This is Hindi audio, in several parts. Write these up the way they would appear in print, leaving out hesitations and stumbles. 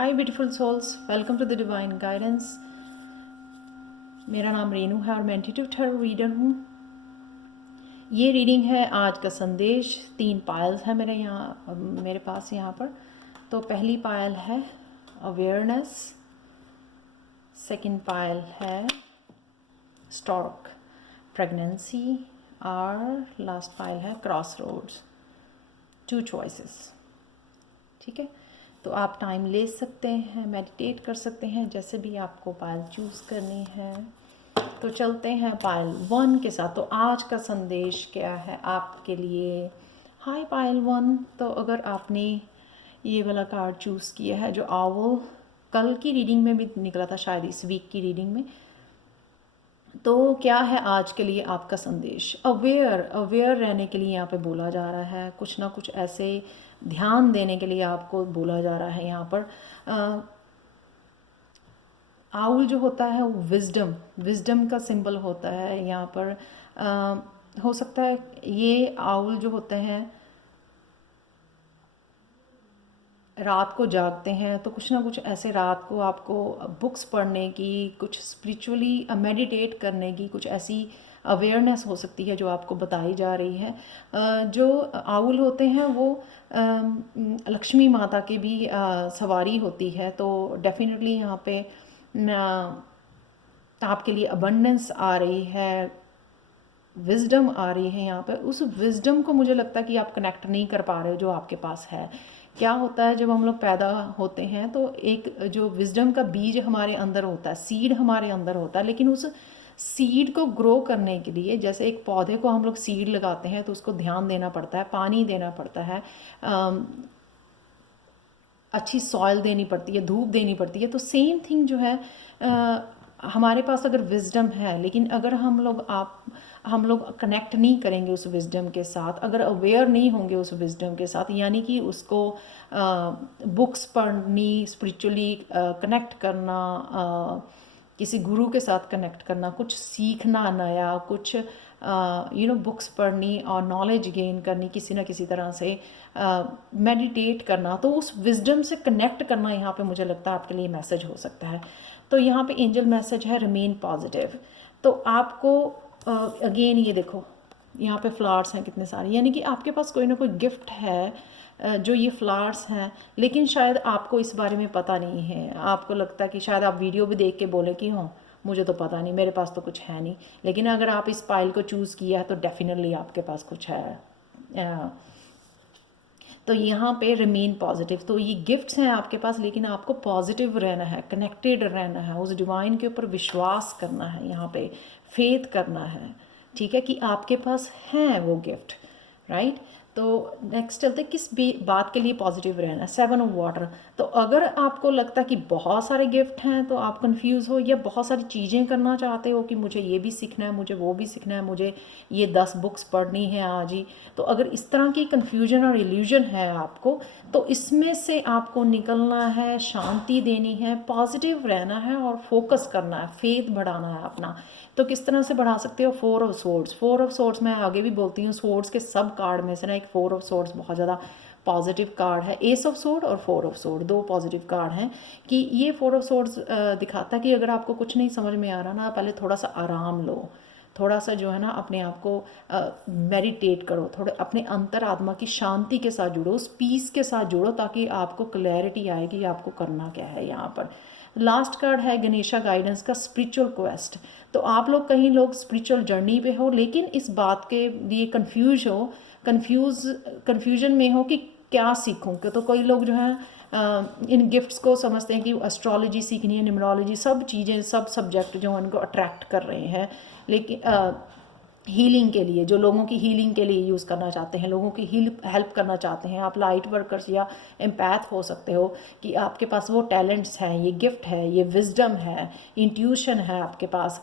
Hi beautiful souls, welcome to the divine guidance. मेरा नाम रेनू है और मैं इंट्यूटिव टैरो रीडर हूँ। ये रीडिंग है आज का संदेश। 3 पायल्स है मेरे पास यहाँ पर। तो पहली पायल है अवेयरनेस, सेकंड पायल है स्टॉक प्रेगनेंसी और लास्ट पायल है क्रॉस रोड्स, 2 चॉइसेस। ठीक है, तो आप टाइम ले सकते हैं, मेडिटेट कर सकते हैं, जैसे भी आपको पायल चूज़ करनी है। तो चलते हैं पायल 1 के साथ। तो आज का संदेश क्या है आपके लिए? हाय पायल 1। तो अगर आपने ये वाला कार्ड चूज़ किया है जो आउल कल की रीडिंग में भी निकला था, शायद इस वीक की रीडिंग में, तो क्या है आज के लिए आपका संदेश? अवेयर रहने के लिए यहाँ पे बोला जा रहा है। कुछ ना कुछ ऐसे ध्यान देने के लिए आपको बोला जा रहा है यहाँ पर। आउल जो होता है वो विजडम का सिंबल होता है यहाँ पर। हो सकता है ये आउल जो होते हैं रात को जागते हैं, तो कुछ ना कुछ ऐसे रात को आपको बुक्स पढ़ने की, कुछ स्पिरिचुअली मेडिटेट करने की, कुछ ऐसी अवेयरनेस हो सकती है जो आपको बताई जा रही है। जो आउल होते हैं वो लक्ष्मी माता की भी सवारी होती है। तो डेफिनेटली यहाँ पे आपके लिए अबंडेंस आ रही है, विजडम आ रही है यहाँ पे। उस विजडम को मुझे लगता है कि आप कनेक्ट नहीं कर पा रहे हो जो आपके पास है। क्या होता है जब हम लोग पैदा होते हैं तो एक जो विजडम का बीज हमारे अंदर होता है, सीड हमारे अंदर होता है, लेकिन उस सीड को ग्रो करने के लिए, जैसे एक पौधे को हम लोग सीड लगाते हैं तो उसको ध्यान देना पड़ता है, पानी देना पड़ता है, अच्छी सॉइल देनी पड़ती है, धूप देनी पड़ती है। तो सेम थिंग जो है हमारे पास अगर विजडम है, लेकिन अगर हम लोग कनेक्ट नहीं करेंगे उस विजडम के साथ, अगर अवेयर नहीं होंगे उस विजडम के साथ, यानी कि उसको बुक्स पढ़नी, स्पिरिचुअली कनेक्ट करना, किसी गुरु के साथ कनेक्ट करना, कुछ सीखना नया, कुछ बुक्स पढ़नी और नॉलेज गेन करनी, किसी ना किसी तरह से मेडिटेट करना, तो उस विजडम से कनेक्ट करना यहाँ पे मुझे लगता है आपके लिए मैसेज हो सकता है। तो यहाँ पे एंजल मैसेज है रिमेन पॉजिटिव। तो आपको अगेन ये देखो, यहाँ पे फ्लावर्स हैं कितने सारे, यानी कि आपके पास कोई ना कोई गिफ्ट है जो ये फ्लावर्स हैं, लेकिन शायद आपको इस बारे में पता नहीं है। आपको लगता है कि शायद आप वीडियो भी देख के बोले कि हाँ मुझे तो पता नहीं, मेरे पास तो कुछ है नहीं। लेकिन अगर आप इस पाइल को चूज़ किया है तो डेफिनेटली आपके पास कुछ है। तो यहाँ पे रिमेन पॉजिटिव, तो ये गिफ्ट्स हैं आपके पास, लेकिन आपको पॉजिटिव रहना है, कनेक्टेड रहना है, उस डिवाइन के ऊपर विश्वास करना है, यहाँ पे फेथ करना है। ठीक है, कि आपके पास हैं वो गिफ्ट, राइट। तो नेक्स्ट चलते किस भी बात के लिए पॉजिटिव रहना है। 7 ऑफ वाटर। तो अगर आपको लगता है कि बहुत सारे गिफ्ट हैं तो आप कंफ्यूज हो, या बहुत सारी चीज़ें करना चाहते हो कि मुझे ये भी सीखना है, मुझे वो भी सीखना है, मुझे ये 10 बुक्स पढ़नी है आज ही, तो अगर इस तरह की कन्फ्यूजन और इल्यूजन है आपको, तो इसमें से आपको निकलना है, शांति देनी है, पॉजिटिव रहना है और फोकस करना है, फेथ बढ़ाना है अपना। तो किस तरह से बढ़ा सकते हो? 4 ऑफ सोर्ड्स। 4 ऑफ सोर्ड्स मैं आगे भी बोलती हूँ, सोर्ड्स के सब कार्ड में से ना एक 4 ऑफ सोर्ड्स बहुत ज़्यादा पॉजिटिव कार्ड है। एस ऑफ सोर्ड और 4 ऑफ सोर्ड 2 पॉजिटिव कार्ड हैं। कि ये 4 ऑफ सोर्ड्स दिखाता है कि अगर आपको कुछ नहीं समझ में आ रहा ना, पहले थोड़ा सा आराम लो, थोड़ा सा जो है ना अपने आप को मेडिटेट करो, थोड़े अपने अंतर आत्मा की शांति के साथ जुड़ो, उस पीस के साथ जुड़ो, ताकि आपको क्लैरिटी आए कि आपको करना क्या है। यहाँ पर लास्ट कार्ड है गणेशा गाइडेंस का स्पिरिचुअल क्वेस्ट। तो आप लोग कहीं लोग स्पिरिचुअल जर्नी पे हो, लेकिन इस बात के लिए कन्फ्यूजन में हो कि क्या सीखूं। तो कोई लोग जो है इन गिफ्ट्स को समझते हैं कि एस्ट्रोलॉजी सीखनी है, न्यूमरोलॉजी, सब चीज़ें, सब सब्जेक्ट जो उनको अट्रैक्ट कर रहे हैं। लेकिन हीलिंग के लिए, जो लोगों की हीलिंग के लिए यूज़ करना चाहते हैं, लोगों की हेल्प करना चाहते हैं, आप लाइट वर्कर्स या एम्पैथ हो सकते हो, कि आपके पास वो टैलेंट्स हैं, ये गिफ्ट है, ये विजडम है, इंट्यूशन है आपके पास।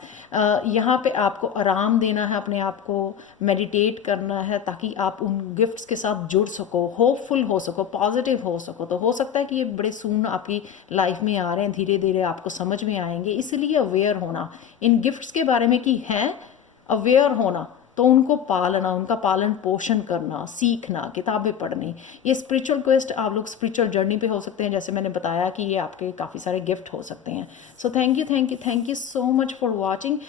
यहाँ पे आपको आराम देना है, अपने आप को मेडिटेट करना है, ताकि आप उन गिफ्ट्स के साथ जुड़ सको, होपफुल हो सको, पॉजिटिव हो सको। तो हो सकता है कि ये बड़े सून आपकी लाइफ में आ रहे हैं, धीरे धीरे आपको समझ में आएंगे। इसलिए अवेयर होना इन गिफ्ट्स के बारे में कि हैं, अवेयर होना तो उनको पालना, उनका पालन पोषण करना, सीखना, किताबें पढ़नी, ये स्पिरिचुअल क्वेस्ट, आप लोग स्पिरिचुअल जर्नी पे हो सकते हैं। जैसे मैंने बताया कि ये आपके काफ़ी सारे गिफ्ट हो सकते हैं। So thank you so much for watching.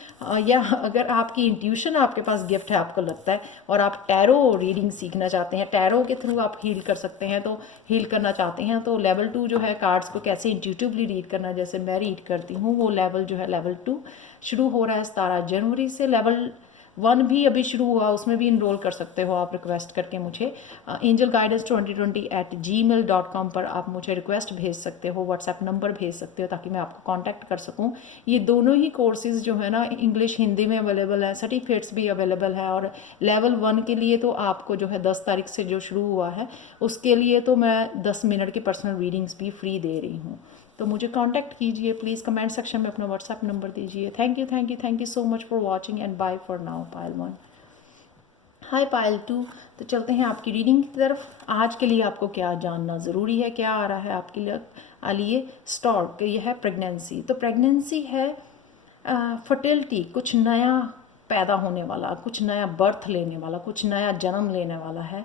या अगर आपकी इंट्यूशन, आपके पास गिफ्ट है, आपको लगता है, और आप टैरो रीडिंग सीखना चाहते हैं, टैरो के थ्रू आप हील कर सकते हैं, तो हील करना चाहते हैं, तो लेवल 2 जो है कार्ड्स को कैसे इंट्यूटिवली रीड करना, जैसे मैं रीड करती हूँ, वो लेवल जो है लेवल 2 शुरू हो रहा है 17 जनवरी से। लेवल 1 भी अभी शुरू हुआ, उसमें भी इनरोल कर सकते हो आप रिक्वेस्ट करके मुझे। angelguidance2020@gmail.com पर आप मुझे रिक्वेस्ट भेज सकते हो, व्हाट्सएप नंबर भेज सकते हो, ताकि मैं आपको कांटेक्ट कर सकूं। ये दोनों ही कोर्सेज जो है ना, इंग्लिश हिंदी में अवेलेबल है, सर्टिफिकेट्स भी अवेलेबल है। और लेवल 1 के लिए तो आपको जो है 10 तारीख से जो शुरू हुआ है, उसके लिए तो मैं 10 मिनट की पर्सनल रीडिंग्स भी फ्री दे रही हूँ। तो मुझे कांटेक्ट कीजिए प्लीज़, कमेंट सेक्शन में अपना व्हाट्सएप नंबर दीजिए। Thank you so much for watching and bye for now. Payal 1, hi Payal 2। तो चलते हैं आपकी रीडिंग की तरफ। आज के लिए आपको क्या जानना ज़रूरी है, क्या आ रहा है आपके लिए स्टॉक, यह है प्रेगनेंसी। तो प्रेगनेंसी है फर्टिलिटी, कुछ नया पैदा होने वाला, कुछ नया बर्थ लेने वाला, कुछ नया जन्म लेने वाला है।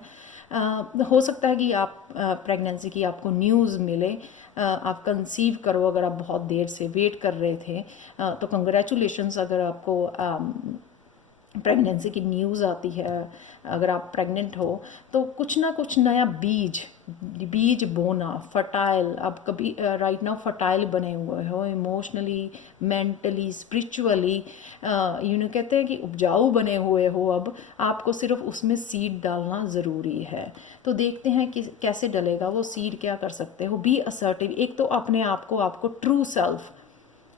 हो सकता है कि आप प्रेगनेंसी की आपको न्यूज़ मिले, आप कंसीव करो, अगर आप बहुत देर से वेट कर रहे थे, तो कंग्रेचुलेशंस। अगर आपको प्रेगनेंसी की न्यूज़ आती है, अगर आप प्रेग्नेंट हो, तो कुछ ना कुछ नया बीज बोना, फर्टाइल, आप कभी राइट नाउ फर्टाइल बने हुए हो, इमोशनली, मेंटली, स्पिरिचुअली, कहते हैं कि उपजाऊ बने हुए हो। अब आपको सिर्फ उसमें सीड डालना ज़रूरी है। तो देखते हैं कि कैसे डलेगा वो सीड, क्या कर सकते हो। बी असर्टिव, एक तो अपने आप को, आपको ट्रू सेल्फ,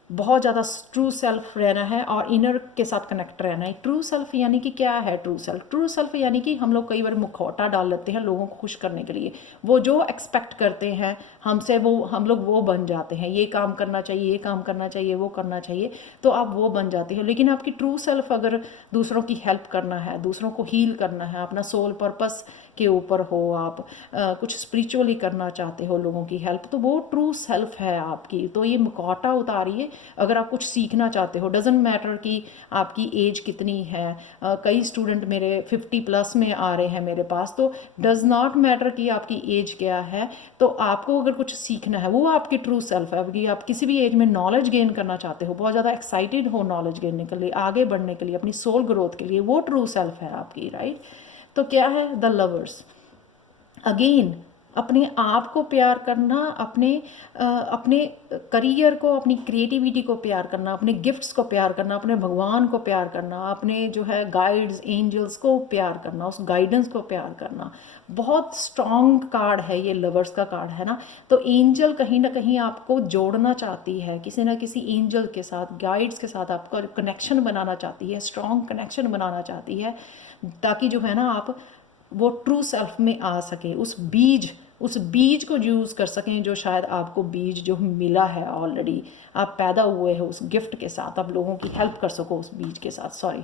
बहुत ज़्यादा ट्रू सेल्फ रहना है और इनर के साथ कनेक्ट रहना है। ट्रू सेल्फ यानी कि क्या है ट्रू सेल्फ? ट्रू सेल्फ यानी कि हम लोग कई बार मुखौटा डाल लेते हैं लोगों को खुश करने के लिए, वो जो एक्सपेक्ट करते हैं हमसे, वो हम लोग वो बन जाते हैं। ये काम करना चाहिए, ये काम करना चाहिए, वो करना चाहिए, तो आप वो बन जाते हैं। लेकिन आपकी ट्रू सेल्फ अगर दूसरों की हेल्प करना है, दूसरों को हील करना है, अपना सोल पर्पस के ऊपर हो, आप कुछ स्पिरिचुअली करना चाहते हो, लोगों की हेल्प, तो वो ट्रू सेल्फ है आपकी। तो ये मुखौटा उतारिए। अगर आप कुछ सीखना चाहते हो, डजेंट मैटर कि आपकी एज कितनी है। कई स्टूडेंट मेरे 50+ में आ रहे हैं मेरे पास, तो डज़ नॉट मैटर कि आपकी एज क्या है। तो आपको अगर कुछ सीखना है, वो आपकी ट्रू सेल्फ है। कि आप किसी भी एज में नॉलेज गेन करना चाहते हो, बहुत ज़्यादा एक्साइटेड हो नॉलेज गेन के लिए, आगे बढ़ने के लिए, अपनी सोल ग्रोथ के लिए, वो ट्रू सेल्फ है आपकी, राइट। तो क्या है द लवर्स, अगेन अपने आप को प्यार करना, अपने करियर को, अपनी क्रिएटिविटी को प्यार करना, अपने गिफ्ट्स को प्यार करना, अपने भगवान को प्यार करना, अपने जो है गाइड्स, एंजल्स को प्यार करना, उस गाइडेंस को प्यार करना। बहुत स्ट्रॉन्ग कार्ड है ये, लवर्स का कार्ड है ना। तो एंजल कहीं ना कहीं आपको जोड़ना चाहती है, किसी ना किसी एंजल के साथ, गाइड्स के साथ आपका कनेक्शन बनाना चाहती है, स्ट्रॉन्ग कनेक्शन बनाना चाहती है, ताकि जो है ना आप वो ट्रू सेल्फ में आ सके, उस बीज को यूज़ कर सकें, जो शायद आपको बीज जो मिला है ऑलरेडी, आप पैदा हुए हो उस गिफ्ट के साथ, आप लोगों की हेल्प कर सको उस बीज के साथ। सॉरी।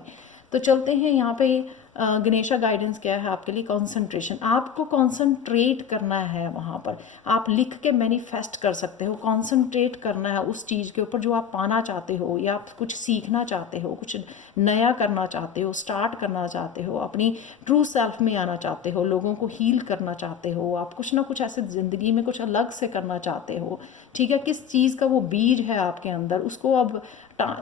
तो चलते हैं यहाँ पे गणेशा गाइडेंस क्या है आपके लिए। कंसंट्रेशन, आपको कंसंट्रेट करना है वहाँ पर। आप लिख के मैनिफेस्ट कर सकते हो, कंसंट्रेट करना है उस चीज़ के ऊपर जो आप पाना चाहते हो, या आप कुछ सीखना चाहते हो, कुछ नया करना चाहते हो, स्टार्ट करना चाहते हो, अपनी ट्रू सेल्फ में आना चाहते हो, लोगों को हील करना चाहते हो, आप कुछ ना कुछ ऐसे ज़िंदगी में कुछ अलग से करना चाहते हो। ठीक है, किस चीज़ का वो बीज है आपके अंदर, उसको अब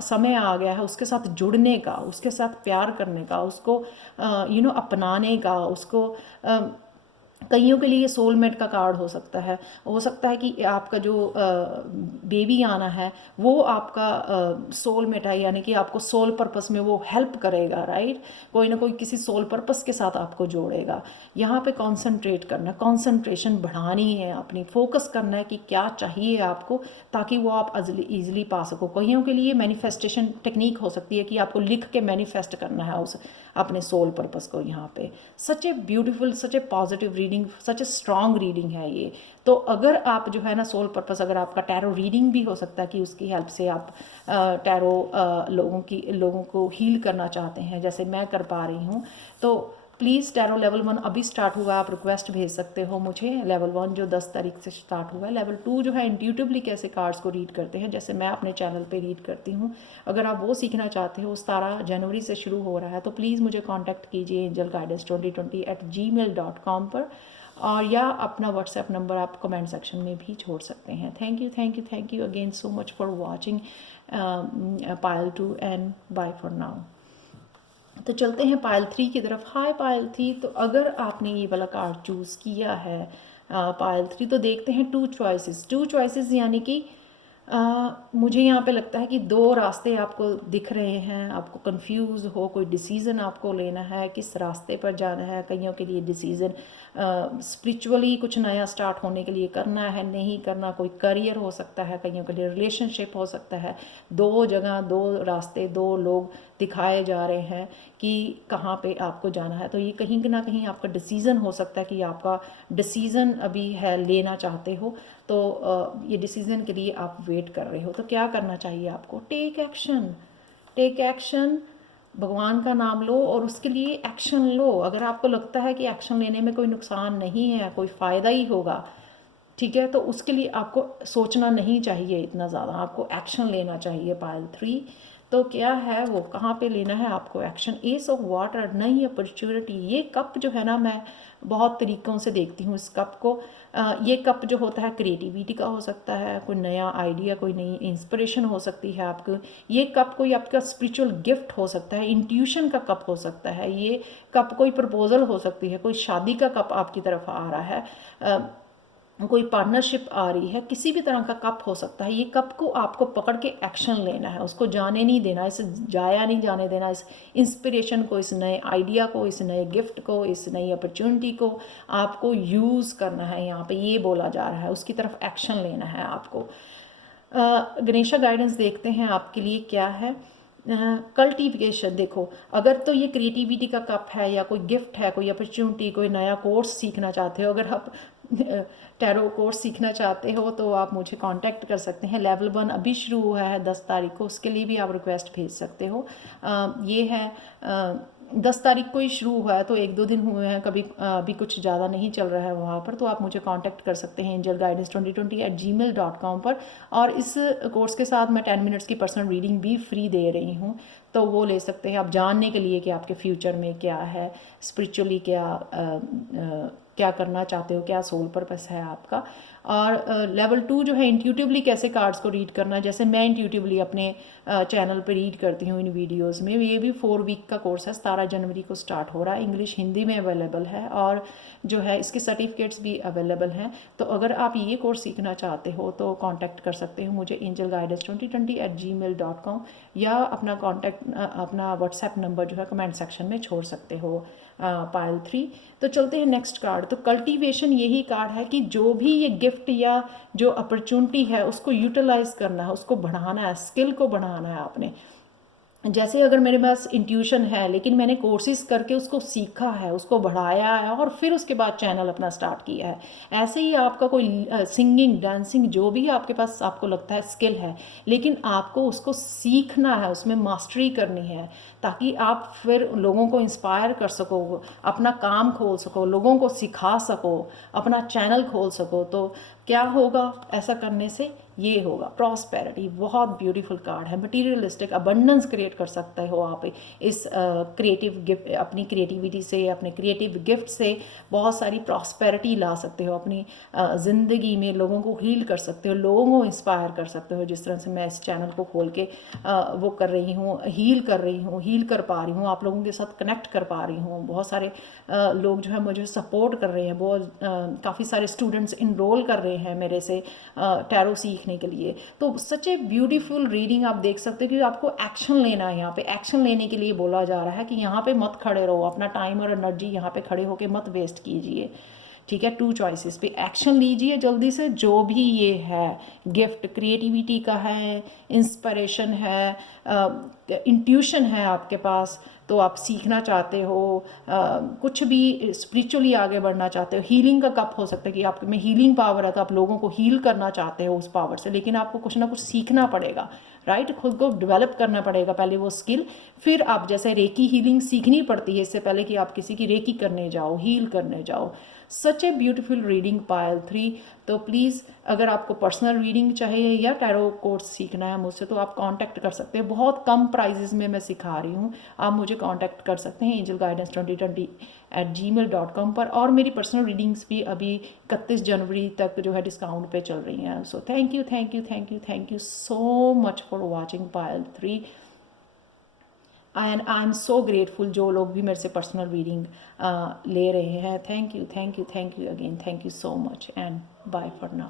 समय आ गया है उसके साथ जुड़ने का, उसके साथ प्यार करने का, उसको अपनाने का, उसको कईयों के लिए सोलमेट का कार्ड हो सकता है कि आपका जो बेबी आना है वो आपका सोलमेट है, यानी कि आपको सोल पर्पस में वो हेल्प करेगा, राइट। कोई ना कोई किसी सोल पर्पस के साथ आपको जोड़ेगा। यहाँ पे कंसंट्रेट करना, कंसंट्रेशन बढ़ानी है, अपनी फोकस करना है कि क्या चाहिए आपको, ताकि वो आप ईजिली पा सको। कईयों के लिए मैनिफेस्टेशन टेक्निक हो सकती है कि आपको लिख के मैनिफेस्ट करना है उस अपने सोल पर्पस को। यहाँ पे such a beautiful, such a positive reading, such a strong reading है ये। तो अगर आप जो है ना सोल पर्पस, अगर आपका टैरो रीडिंग भी हो सकता है कि उसकी हेल्प से आप टैरो लोगों को हील करना चाहते हैं, जैसे मैं कर पा रही हूँ, तो प्लीज़ टैरो लेवल 1 अभी स्टार्ट हुआ, आप रिक्वेस्ट भेज सकते हो मुझे। लेवल 1 जो 10 तारीख से स्टार्ट हुआ है। लेवल 2 जो है इंट्यूटिवली कैसे कार्ड्स को रीड करते हैं, जैसे मैं अपने चैनल पे रीड करती हूँ, अगर आप वो सीखना चाहते हो, 17 जनवरी से शुरू हो रहा है, तो प्लीज़ मुझे कॉन्टैक्ट कीजिए angelguidance2020@gmail.com पर, और या अपना व्हाट्सएप नंबर आप कमेंट सेक्शन में भी छोड़ सकते हैं। Thank you again so much for watching Payal 2 and bye for now. तो चलते हैं पायल 3 की तरफ। हाय पायल 3, तो अगर आपने ये वाला कार्ड चूज़ किया है पायल 3, तो देखते हैं टू चॉइसेस यानी कि मुझे यहाँ पे लगता है कि दो रास्ते आपको दिख रहे हैं, आपको कंफ्यूज हो, कोई डिसीज़न आपको लेना है, किस रास्ते पर जाना है। कईयों के लिए डिसीज़न स्पिरिचुअली कुछ नया स्टार्ट होने के लिए करना है, नहीं करना, कोई करियर हो सकता है, कईयों के लिए रिलेशनशिप हो सकता है। दो जगह, दो रास्ते, दो लोग दिखाए जा रहे हैं कि कहाँ पे आपको जाना है। तो ये कहीं ना कहीं आपका डिसीज़न हो सकता है कि आपका डिसीज़न अभी है, लेना चाहते हो, तो ये डिसीज़न के लिए आप वेट कर रहे हो। तो क्या करना चाहिए आपको? टेक एक्शन, भगवान का नाम लो और उसके लिए एक्शन लो। अगर आपको लगता है कि एक्शन लेने में कोई नुकसान नहीं है, कोई फ़ायदा ही होगा, ठीक है, तो उसके लिए आपको सोचना नहीं चाहिए इतना ज़्यादा, आपको एक्शन लेना चाहिए। पायल 3 तो क्या है वो, कहाँ पे लेना है आपको एक्शन? एस ऑफ वाटर, नई अपॉर्चुनिटी। ये कप जो है ना, मैं बहुत तरीक़ों से देखती हूँ इस कप को। ये कप जो होता है क्रिएटिविटी का हो सकता है, कोई नया आइडिया, कोई नई इंस्पिरेशन हो सकती है आपको। ये कप कोई आपका स्पिरिचुअल गिफ्ट हो सकता है, इंट्यूशन का कप हो सकता है। ये कप कोई प्रपोजल हो सकती है, कोई शादी का कप आपकी तरफ आ रहा है, कोई पार्टनरशिप आ रही है, किसी भी तरह का कप हो सकता है। ये कप को आपको पकड़ के एक्शन लेना है, उसको जाने नहीं देना, इसे जाया नहीं जाने देना। इस इंस्पिरेशन को, इस नए आइडिया को, इस नए गिफ्ट को, इस नई अपॉर्चुनिटी को आपको यूज़ करना है। यहाँ पे ये बोला जा रहा है, उसकी तरफ एक्शन लेना है आपको। गणेशा गाइडेंस देखते हैं आपके लिए क्या है। कल्टिवेशन देखो, अगर तो ये क्रिएटिविटी का कप है या कोई गिफ्ट है, कोई अपॉर्चुनिटी, कोई नया कोर्स सीखना चाहते हो, अगर आप टैरो कोर्स सीखना चाहते हो तो आप मुझे कांटेक्ट कर सकते हैं। लेवल 1 अभी शुरू हुआ है 10 तारीख को, उसके लिए भी आप रिक्वेस्ट भेज सकते हो। ये है 10 तारीख को ही शुरू हुआ है, तो 1-2 दिन हुए हैं, कभी अभी कुछ ज़्यादा नहीं चल रहा है वहाँ पर, तो आप मुझे कांटेक्ट कर सकते हैं angelguidance2020@gmail.com पर। और इस कोर्स के साथ मैं 10 मिनट्स की पर्सनल रीडिंग भी फ्री दे रही हूँ, तो वो ले सकते हैं आप जानने के लिए कि आपके फ्यूचर में क्या है, स्पिरिचुअली क्या करना चाहते हो, क्या सोल पर्पस है आपका। और लेवल 2 जो है इंट्यूटिवली कैसे कार्ड्स को रीड करना, जैसे मैं इंट्यूटिवली अपने चैनल पे रीड करती हूँ इन वीडियोस में। ये भी 4 वीक का कोर्स है, 17 जनवरी को स्टार्ट हो रहा है। इंग्लिश हिंदी में अवेलेबल है और जो है इसके सर्टिफिकेट्स भी अवेलेबल हैं। तो अगर आप ये कोर्स सीखना चाहते हो तो कांटेक्ट कर सकते हो मुझे angelguidance2020@gmail.com, या अपना अपना व्हाट्सएप नंबर जो है कमेंट सेक्शन में छोड़ सकते हो। पायल 3 तो चलते हैं नेक्स्ट कार्ड। तो कल्टीवेशन यही कार्ड है कि जो भी ये गिफ्ट या जो अपॉर्चुनिटी है उसको यूटिलाइज करना है, उसको बढ़ाना है, स्किल को बढ़ाना है आपने। जैसे अगर मेरे पास इंट्यूशन है लेकिन मैंने कोर्सेज करके उसको सीखा है, उसको बढ़ाया है और फिर उसके बाद चैनल अपना स्टार्ट किया है, ऐसे ही आपका कोई सिंगिंग, डांसिंग, जो भी आपके पास आपको लगता है स्किल है, लेकिन आपको उसको सीखना है, उसमें मास्टरी करनी है, ताकि आप फिर लोगों को इंस्पायर कर सको, अपना काम खोल सको, लोगों को सिखा सको, अपना चैनल खोल सको। तो क्या होगा ऐसा करने से? ये होगा प्रॉस्पेरिटी। बहुत ब्यूटीफुल कार्ड है, मटीरियलिस्टिक अबंडेंस क्रिएट कर सकते हो आप इस क्रिएटिव गिफ्ट, अपनी क्रिएटिविटी से, अपने क्रिएटिव गिफ्ट से बहुत सारी प्रॉस्पेरिटी ला सकते हो अपनी ज़िंदगी में, लोगों को हील कर सकते हो, लोगों को इंस्पायर कर सकते हो। जिस तरह से मैं इस चैनल को खोल के वो कर रही हूँ, हील कर पा रही हूँ, आप लोगों के साथ कनेक्ट कर पा रही हूँ। बहुत सारे लोग जो है मुझे सपोर्ट कर रहे हैं, बहुत काफ़ी सारे स्टूडेंट्स इनरोल कर रहे हैं मेरे से टैरो सीखने के लिए। तो सच ए ब्यूटीफुल रीडिंग आप देख सकते हो कि आपको एक्शन लेना है। यहाँ पे एक्शन लेने के लिए बोला जा रहा है कि यहाँ पे मत खड़े रहो, अपना टाइम और एनर्जी यहाँ पे खड़े होके मत वेस्ट कीजिए, ठीक है, 2 चॉइसेस पे एक्शन लीजिए जल्दी से। जो भी ये है गिफ्ट, क्रिएटिविटी का है, इंस्पिरेशन है, इंट्यूशन है आपके पास, तो आप सीखना चाहते हो, कुछ भी स्पिरिचुअली आगे बढ़ना चाहते हो, हीलिंग का कप हो सकता है कि आप में हीलिंग पावर है तो आप लोगों को हील करना चाहते हो उस पावर से, लेकिन आपको कुछ ना कुछ सीखना पड़ेगा, राइट। खुद को डेवलप करना पड़ेगा पहले वो स्किल, फिर आप जैसे रेकी हीलिंग सीखनी पड़ती है इससे पहले कि आप किसी की रेकी करने जाओ, हील करने जाओ। सच ए ब्यूटीफुल रीडिंग पायल 3। तो प्लीज़ अगर आपको पर्सनल रीडिंग चाहिए या टैरो कोर्स सीखना है मुझसे तो आप कांटेक्ट कर सकते हैं, बहुत कम प्राइजेस में मैं सिखा रही हूँ। आप मुझे कांटेक्ट कर सकते हैं angelguidance2020@gmail.com पर। और मेरी पर्सनल रीडिंग्स भी अभी 31 जनवरी तक जो है डिस्काउंट पे चल रही हैं। So thank you thank you thank you thank you so much for watching Payal 3 and I am so grateful जो लोग भी मेरे से पर्सनल रीडिंग ले रहे हैं। Thank you thank you thank you again, thank you so much and bye for now.